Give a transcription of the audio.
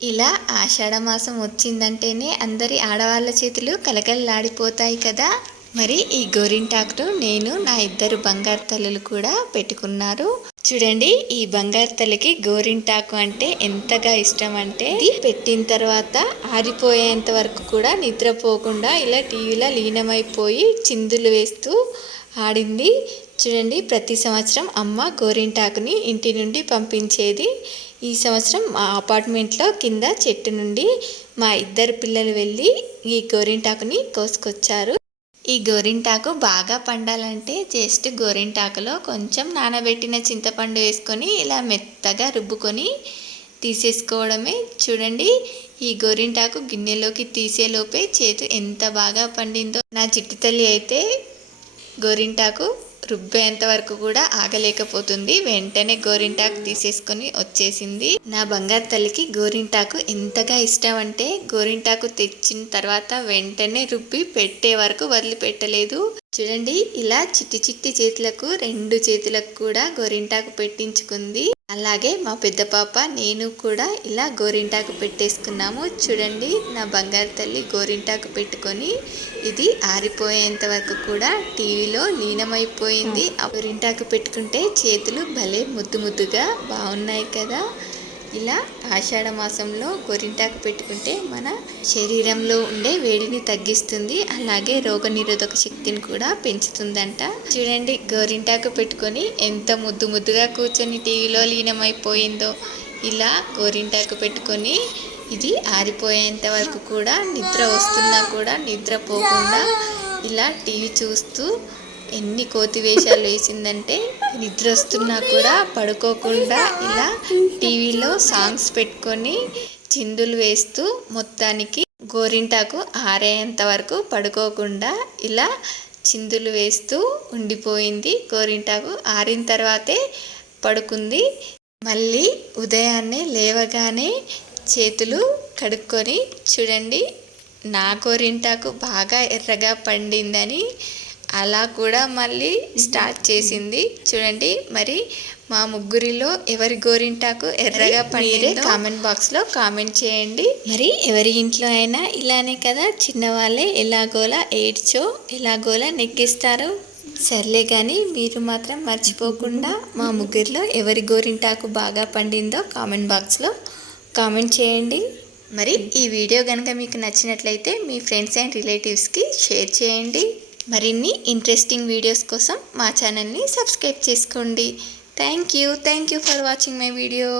ఇలా ఆషాఢ మాసం వచ్చిందంటేనే అందరి ఆడవాళ్ళ చేతులు కలకలలాడిపోతాయి కదా. మరి ఈ గోరింటాకును నేను నా ఇద్దరు బంగారు తల్లులు కూడా పెట్టుకున్నారు. చూడండి ఈ బంగారు తల్లికి గోరింటాకు అంటే ఎంతగా ఇష్టం అంటే ఇది పెట్టిన తర్వాత ఆరిపోయేంత వరకు కూడా నిద్రపోకుండా ఇలా టీవీలో లీనమైపోయి చిందులు వేస్తూ ఆడింది. చూడండి ప్రతి సంవత్సరం అమ్మ గోరింటాకుని ఇంటి నుండి పంపించేది. ఈ సంవత్సరం మా అపార్ట్మెంట్లో కింద చెట్టు నుండి మా ఇద్దరు పిల్లలు వెళ్ళి ఈ గోరింటాకుని కోసుకొచ్చారు. ఈ గోరింటాకు బాగా పండాలంటే జస్ట్ గోరింటాకులో కొంచెం నానబెట్టిన చింతపండు వేసుకొని ఇలా మెత్తగా రుబ్బుకొని తీసేసుకోవడమే. చూడండి ఈ గోరింటాకు గిన్నెలోకి తీసేలోపే చేతు ఎంత బాగా పండిందో. నా చిట్టి తల్లి అయితే గోరింటాకు రుబ్బేంత వరకు కూడా ఆగలేకపోతుంది. వెంటనే గోరింటాకు తీసేసుకొని వచ్చేసింది. నా బంగారు తల్లికి గోరింటాకు ఎంతగా ఇష్టం అంటే గోరింటాకు తెచ్చిన తర్వాత వెంటనే రుబ్బి పెట్టే వరకు వదిలిపెట్టలేదు. చూడండి ఇలా చిట్టి చిట్టి చేతులకు రెండు చేతులకు కూడా గోరింటాకు పెట్టించుకుంది. అలాగే మా పెద్ద పాప నేను కూడా ఇలా గోరింటాకు పెట్టేసుకున్నాము. చూడండి నా బంగారు తల్లి గోరింటాకు పెట్టుకొని ఇది ఆరిపోయేంత వరకు కూడా టీవీలో లీనమైపోయింది. గోరింటాకు పెట్టుకుంటే చేతులు భలే ముద్దు ముద్దుగా బాగున్నాయి కదా. ఇలా ఆషాఢ మాసంలో గోరింటాకు పెట్టుకుంటే మన శరీరంలో ఉండే వేడిని తగ్గిస్తుంది. అలాగే రోగనిరోధక శక్తిని కూడా పెంచుతుందంట. చూడండి గోరింటాకు పెట్టుకొని ఎంత ముద్దు ముద్దుగా కూర్చొని టీవీలో లీనమైపోయిందో. ఇలా గోరింటాకు పెట్టుకొని ఇది ఆరిపోయేంత వరకు కూడా నిద్ర వస్తున్నా కూడా నిద్ర పోకుండా ఇలా టీవీ చూస్తూ ఎన్ని కోతి వేషాలు వేసిందంటే నిద్ర వస్తున్నా కూడా పడుకోకుండా ఇలా టీవీలో సాంగ్స్ పెట్టుకొని చిందులు వేస్తూ మొత్తానికి గోరింటాకు ఆరేంత వరకు పడుకోకుండా ఇలా చిందులు వేస్తూ ఉండిపోయింది గోరింటాకు. ఆరిన తర్వాతే పడుకుంది. మళ్ళీ ఉదయాన్నే లేవగానే చేతులు కడుక్కొని చూడండి నా గోరింటాకు బాగా ఎర్రగా పండిందని అలా కూడా మళ్ళీ స్టార్ట్ చేసింది. చూడండి మరి మా ముగ్గురిలో ఎవరి గోరింటాకు ఎర్రగా పండిరే కామెంట్ బాక్స్లో కామెంట్ చేయండి. మరి ఎవరి ఇంట్లో అయినా ఇలానే కదా చిన్నవాళ్ళే ఎలాగోలా ఏడ్చో ఎలాగోలా నెగ్గిస్తారు. సర్లే కానీ మీరు మాత్రం మర్చిపోకుండా మా ముగ్గురిలో ఎవరి గోరింటాకు బాగా పండిందో కామెంట్ బాక్స్లో కామెంట్ చేయండి. మరి ఈ వీడియో కనుక మీకు నచ్చినట్లయితే మీ ఫ్రెండ్స్ అండ్ రిలేటివ్స్కి షేర్ చేయండి. మరిన్ని ఇంట్రెస్టింగ్ వీడియోస్ కోసం మా ఛానల్ని సబ్స్క్రైబ్ చేసుకోండి. Thank you thank you for watching my video